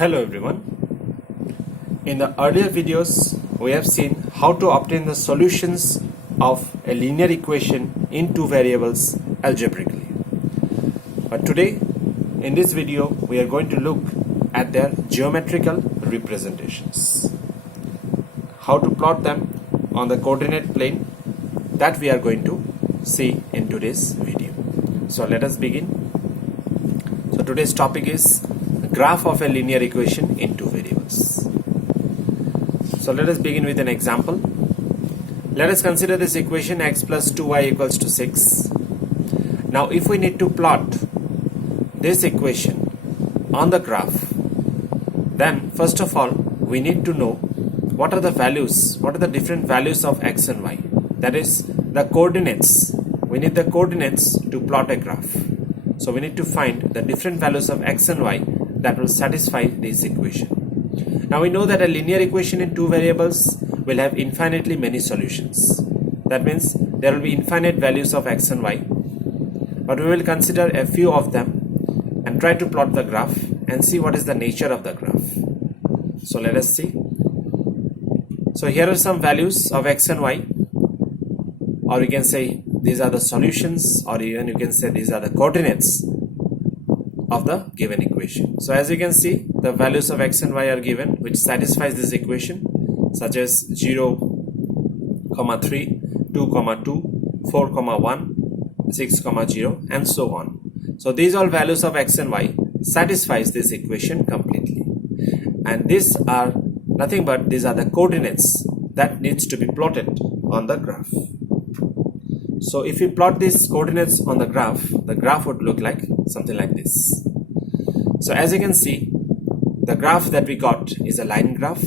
Hello everyone. In the earlier videos, we have seen how to obtain the solutions of a linear equation in two variables algebraically. But today, in this video, we are going to look at their geometrical representations. How to plot them on the coordinate plane, that we are going to see in today's video. So let us begin. So today's topic is graph of a linear equation in two variables. So let us begin with an example. Let us consider this equation x plus 2y equals to 6. Now if we need to plot this equation on the graph, then first of all we need to know what are the different values of x and y. That is the coordinates. We need the coordinates to plot a graph. So we need to find the different values of x and y that will satisfy this equation. Now we know that a linear equation in two variables will have infinitely many solutions. That means there will be infinite values of x and y. But we will consider a few of them and try to plot the graph and see what is the nature of the graph. So let us see. So here are some values of x and y, or you can say these are the solutions, or even you can say these are the coordinates of the given equation. So as you can see, the values of x and y are given which satisfies this equation, such as 0, 3, 2, 2, 4, 1, 6, 0 and so on. So these all values of x and y satisfies this equation completely. And these are nothing but these are the coordinates that needs to be plotted on the graph. So if we plot these coordinates on the graph would look like something like this. So as you can see, the graph that we got is a line graph,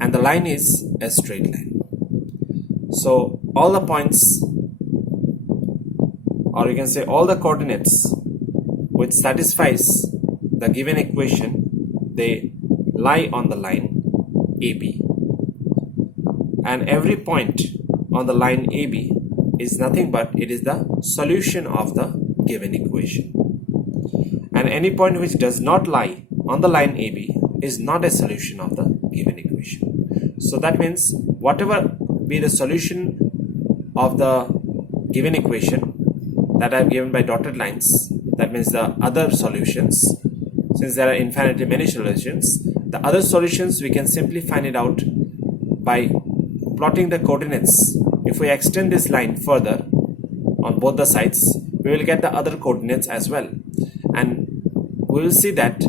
and the line is a straight line. So all the points, or you can say all the coordinates which satisfies the given equation, they lie on the line AB. And every point on the line AB is nothing but it is the solution of the given equation. And any point which does not lie on the line AB is not a solution of the given equation. So that means whatever be the solution of the given equation that I have given by dotted lines, that means the other solutions, since there are infinitely many solutions, the other solutions we can simply find it out by plotting the coordinates. If we extend this line further on both the sides, we will get the other coordinates as well. And we will see that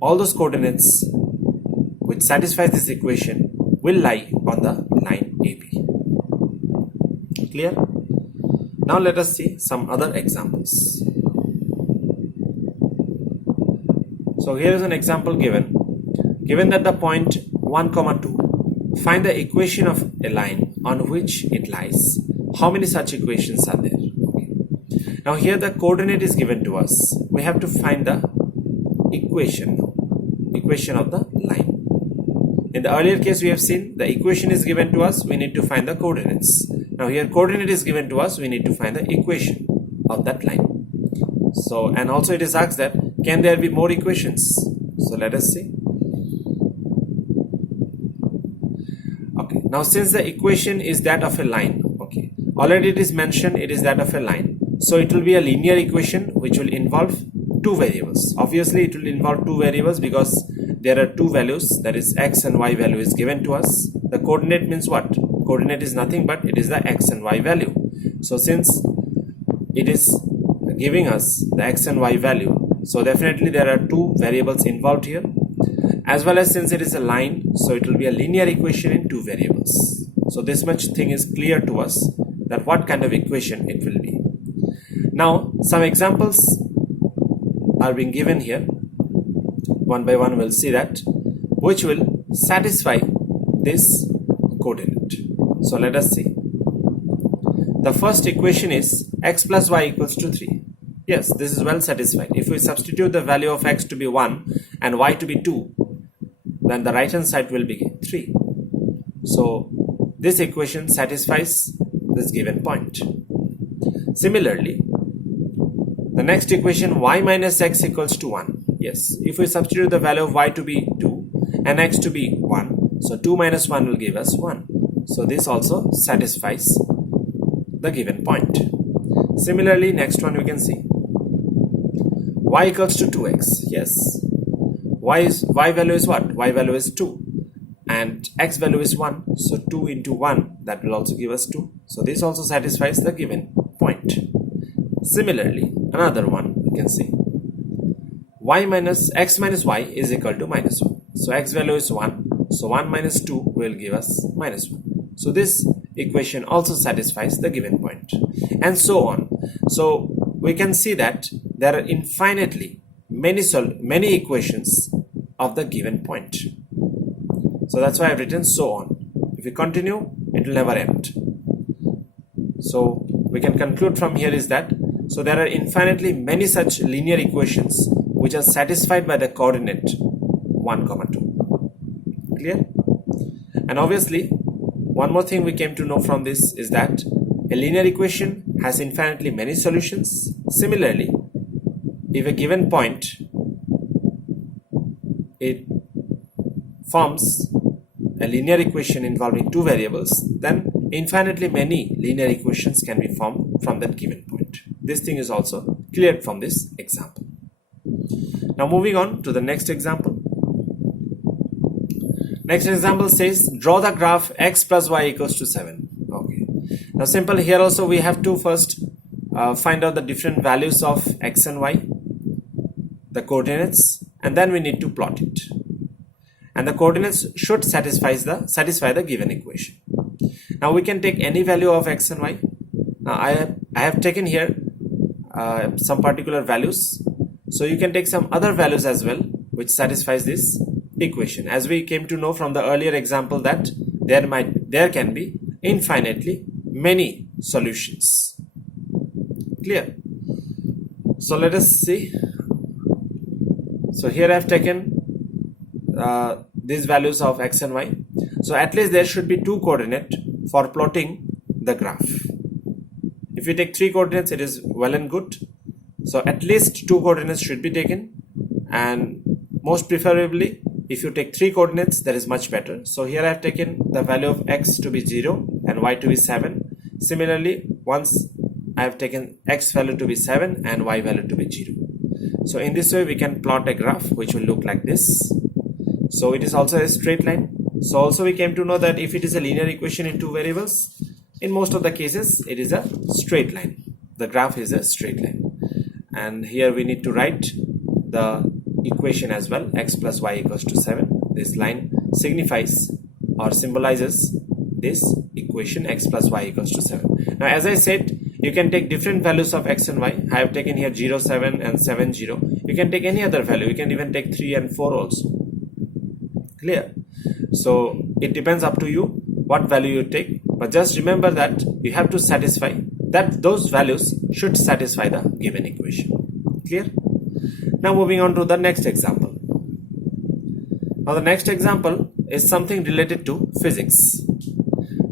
all those coordinates which satisfies this equation will lie on the line AB. Clear? Now let us see some other examples. So here is an example given. Given that the point 1, 2, find the equation of a line on which it lies. How many such equations are there? Okay. Now here the coordinate is given to us. We have to find the equation of the line. In the earlier case we have seen the equation is given to us, we need to find the coordinates. Now here coordinate is given to us, we need to find the equation of that line. So, and also it is asked that can there be more equations? So let us see. Okay, now since the equation is that of a line, okay, already it is mentioned it is that of a line. So it will be a linear equation which will involve two variables. Obviously it will involve two variables because there are two values, that is x and y value is given to us. The coordinate means what? Coordinate is nothing but it is the x and y value. So since it is giving us the x and y value, so definitely there are two variables involved here. As well as since it is a line, so it will be a linear equation in two variables. So this much thing is clear to us that what kind of equation it will be. Now some examples are being given here. One by one we'll see that which will satisfy this coordinate. So let us see. The first equation is x plus y equals to 3. Yes, this is well satisfied. If we substitute the value of x to be 1 and y to be 2, then the right hand side will be 3. So this equation satisfies this given point. Similarly, the next equation y minus x equals to 1. Yes, if we substitute the value of y to be 2 and x to be 1, so 2 minus 1 will give us 1. So this also satisfies the given point. Similarly, next one we can see y equals to 2x. Yes, y value is what? Y value is 2 and x value is 1. So 2 into 1, that will also give us 2. So this also satisfies the given point. Similarly, another one we can see x minus y is equal to minus 1. So x value is 1. So 1 minus 2 will give us minus 1. So this equation also satisfies the given point, and so on. So we can see that there are infinitely many equations of the given point. So that's why I've written so on. If we continue, it will never end. So we can conclude from here is that so there are infinitely many such linear equations which are satisfied by the coordinate 1, 2. Clear? And obviously, one more thing we came to know from this is that a linear equation has infinitely many solutions. Similarly, if a given point it forms a linear equation involving two variables, then infinitely many linear equations can be formed from that given point. This thing is also cleared from this example. Now moving on to the next example. Next example says draw the graph x plus y equals to 7. Okay. Now simple, here also we have to first find out the different values of x and y, the coordinates, and then we need to plot it. And the coordinates should satisfy the given equation. Now we can take any value of x and y. Now I have taken here some particular values. So you can take some other values as well which satisfies this equation. As we came to know from the earlier example that there can be infinitely many solutions. Clear? So let us see. So here I have taken these values of x and y. So at least there should be two coordinates for plotting the graph. If you take 3 coordinates, it is well and good. So at least 2 coordinates should be taken, and most preferably if you take 3 coordinates, that is much better. So here I have taken the value of x to be 0 and y to be 7. Similarly, once I have taken x value to be 7 and y value to be 0. So in this way we can plot a graph which will look like this. So it is also a straight line. So also we came to know that if it is a linear equation in 2 variables, in most of the cases it is a straight line. The graph is a straight line. And here we need to write the equation as well, x plus y equals to 7. This line signifies or symbolizes this equation, x plus y equals to 7. Now as I said, you can take different values of x and y. I have taken here 0, 7 and 7, 0. You can take any other value. You can even take 3 and 4 also. Clear? So it depends up to you what value you take. But just remember that you have to satisfy that those values should satisfy the given equation. Clear? Now moving on to the next example. Now the next example is something related to physics.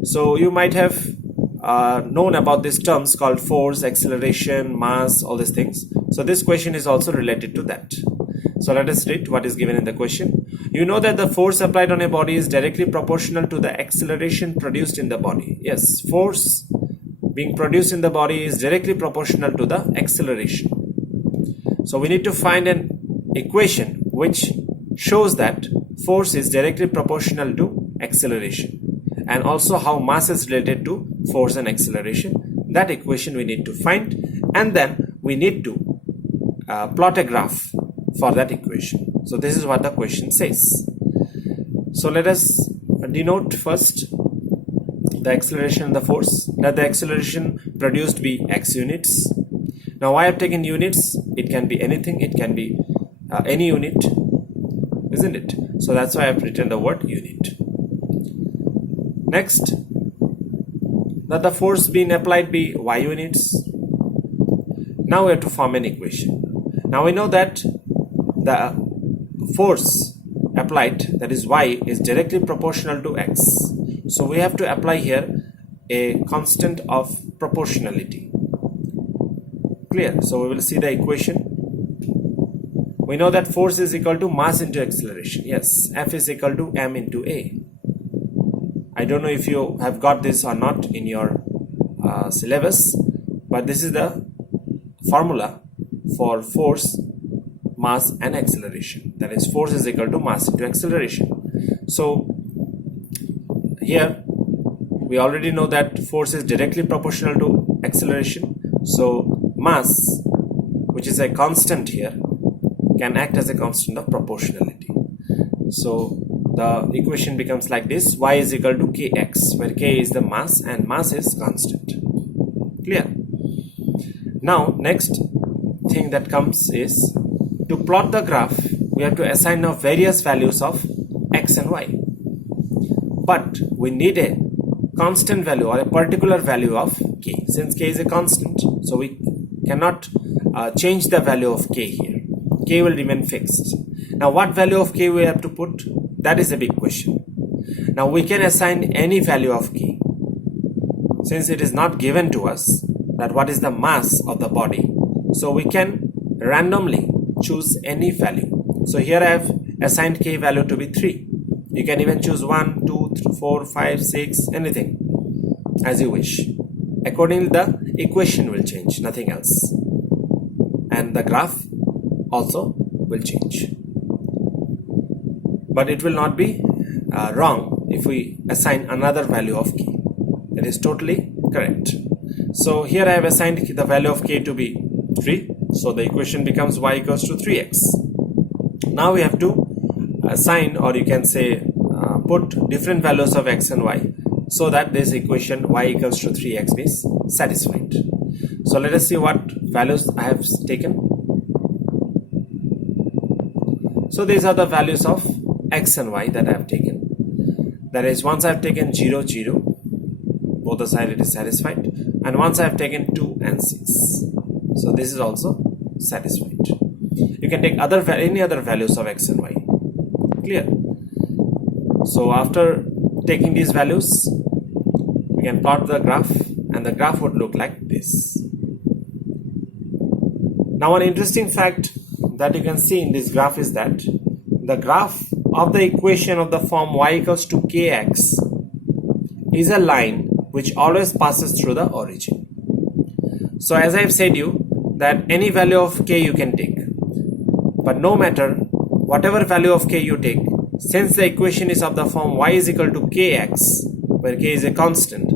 So you might have known about these terms called force, acceleration, mass, all these things. So this question is also related to that. So let us read what is given in the question. You know that the force applied on a body is directly proportional to the acceleration produced in the body. Yes, force being produced in the body is directly proportional to the acceleration. So we need to find an equation which shows that force is directly proportional to acceleration, and also how mass is related to force and acceleration. That equation we need to find, and then we need to plot a graph for that equation. So this is what the question says. So let us denote first the acceleration and the force. Let the acceleration produced be x units. Now I have taken units. It can be anything. It can be any unit, isn't it? So that's why I have written the word unit. Next, let the force being applied be y units. Now we have to form an equation. Now we know that the force applied, that is y, is directly proportional to x. So we have to apply here a constant of proportionality. Clear? So we will see the equation we know that force is equal to mass into acceleration. Yes, F is equal to m into A. I don't know if you have got this or not in your syllabus, but this is the formula for force, mass and acceleration. That is, force is equal to mass into acceleration. So here we already know that force is directly proportional to acceleration. So mass, which is a constant here, can act as a constant of proportionality. So the equation becomes like this: y is equal to kx, where k is the mass and mass is constant. Clear? Now next thing that comes is, to plot the graph we have to assign now various values of x and y, but we need a constant value or a particular value of k. Since k is a constant, so we cannot change the value of k here. K will remain fixed. Now what value of k we have to put? That is a big question. Now we can assign any value of k, since it is not given to us that what is the mass of the body, so we can randomly choose any value. So here I have assigned k value to be 3. You can even choose 1, 2, 3, 4, 5, 6, anything as you wish. Accordingly the equation will change, nothing else, and the graph also will change. But it will not be wrong if we assign another value of k. It is totally correct. So here I have assigned the value of k to be 3. So the equation becomes y equals to 3x. Now we have to assign, or you can say put different values of x and y, so that this equation y equals to 3x is satisfied. So let us see what values I have taken. So these are the values of x and y that I have taken. That is, once I have taken 0, 0, both the side it is satisfied, and once I have taken 2 and 6, so this is also satisfied. You can take any other values of x and y. Clear? So after taking these values, we can plot the graph, and the graph would look like this. Now one interesting fact that you can see in this graph is that the graph of the equation of the form y equals to kx is a line which always passes through the origin. So as I have said you, that any value of k you can take, but no matter whatever value of k you take, since the equation is of the form y is equal to kx, where k is a constant,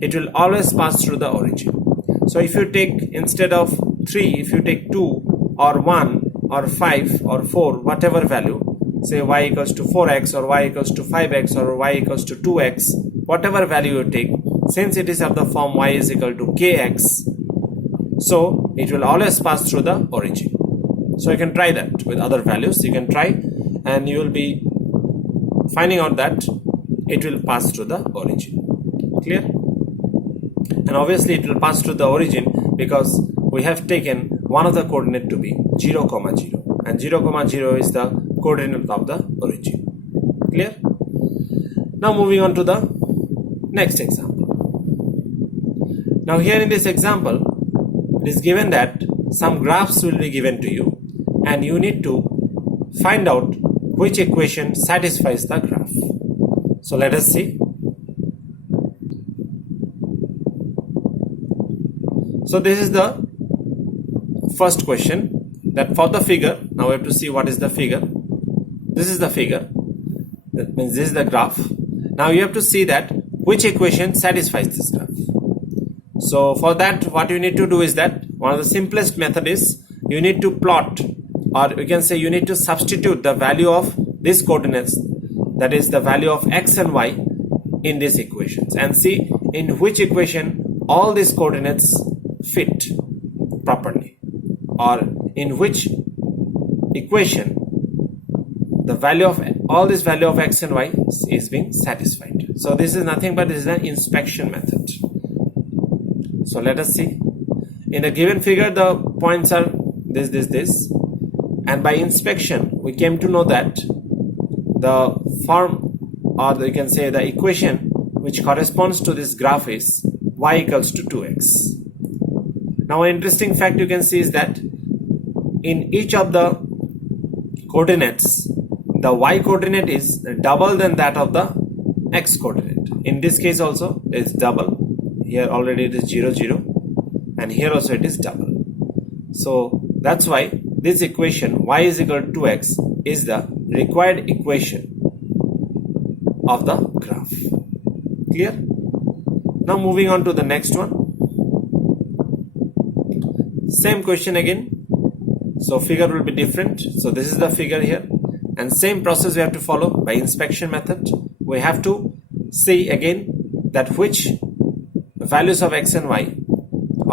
it will always pass through the origin. So if you take, instead of 3, if you take 2 or 1 or 5 or 4, whatever value, say y equals to 4x or y equals to 5x or y equals to 2x, whatever value you take, since it is of the form y is equal to kx, so it will always pass through the origin. So you can try that with other values. You can try, and you will be finding out that it will pass through the origin. Clear? And obviously it will pass through the origin because we have taken one of the coordinate to be 0, 0, and 0, 0 is the coordinate of the origin. Clear? Now moving on to the next example. Now here in this example, it is given that some graphs will be given to you, and you need to find out which equation satisfies the graph. So let us see. So this is the first question, that for the figure, now we have to see what is the figure. This is the figure, that means this is the graph. Now you have to see that which equation satisfies this graph. So for that, what you need to do is that one of the simplest method is you need to plot, or you can say you need to substitute the value of these coordinates, that is the value of x and y, in these equations, and see in which equation all these coordinates fit properly, or in which equation the value of all this value of x and y is being satisfied. So this is nothing but this is an inspection method. So let us see. In the given figure, the points are this, and by inspection we came to know that the form, or you can say the equation which corresponds to this graph is y equals to 2x. Now an interesting fact you can see is that in each of the coordinates, the y coordinate is double than that of the x coordinate. In this case also it's double. Here already it is 0 0, and here also it is double. So that's why this equation y is equal to 2x is the required equation of the graph. Clear? Now moving on to the next one. Same question again. So figure will be different. So this is the figure here, and same process we have to follow by inspection method. We have to see again that which values of x and y,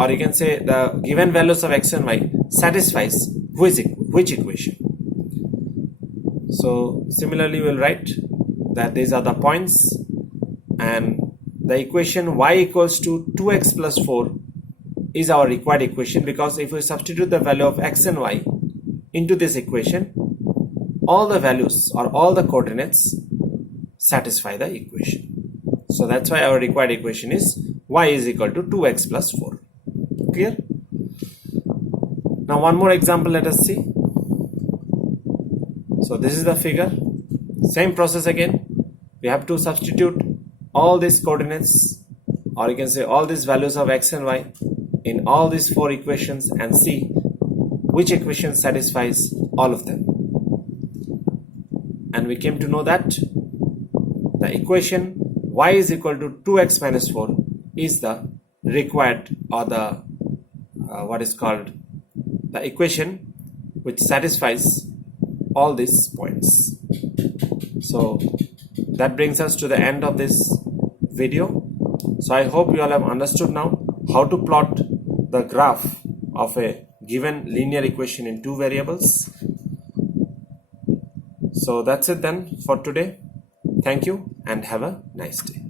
or you can say the given values of x and y satisfies which equation. So similarly we'll write that these are the points, and the equation y equals to 2x plus 4 is our required equation, because if we substitute the value of x and y into this equation, all the values or all the coordinates satisfy the equation. So that's why our required equation is y is equal to 2x plus 4. Clear? Now one more example let us see. So this is the figure. Same process again. We have to substitute all these coordinates, or you can say all these values of x and y, in all these 4 equations and see which equation satisfies all of them. And we came to know that the equation y is equal to 2x minus 4 is the required, or the what is called the equation which satisfies all these points. So that brings us to the end of this video. So I hope you all have understood now how to plot the graph of a given linear equation in 2 variables. So that's it then for today. Thank you and have a nice day.